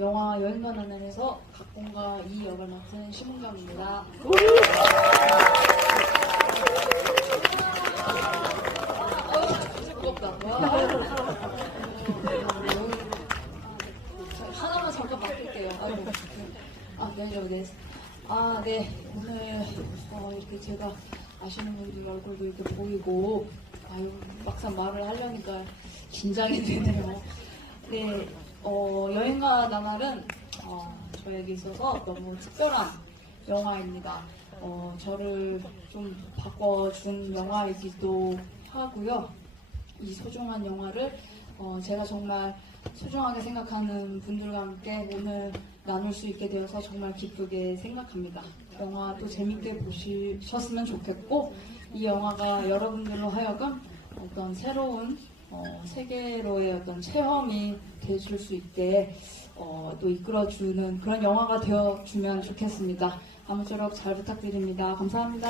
영화 여행가난에서 각본과 이 역을 맡은 심은경입니다. 하나만 잠깐 맡을게요. 아이고. 아, 네, 네. 아, 네. 오늘 어, 이렇게 제가 아시는 분들 얼굴도 이렇게 보이고, 아유, 막상 말을 하려니까 긴장이 되네요. 네. 어, 여행가 나날은, 어, 저에게 있어서 너무 특별한 영화입니다. 어, 저를 좀 바꿔준 영화이기도 하고요. 이 소중한 영화를 어, 제가 정말 소중하게 생각하는 분들과 함께 오늘 나눌 수 있게 되어서 정말 기쁘게 생각합니다. 영화도 재밌게 보셨으면 좋겠고 이 영화가 여러분들로 하여금 어떤 새로운 어, 세계로의 어떤 체험이 되실 수 있게 어, 또 이끌어주는 그런 영화가 되어주면 좋겠습니다. 아무쪼록 잘 부탁드립니다. 감사합니다.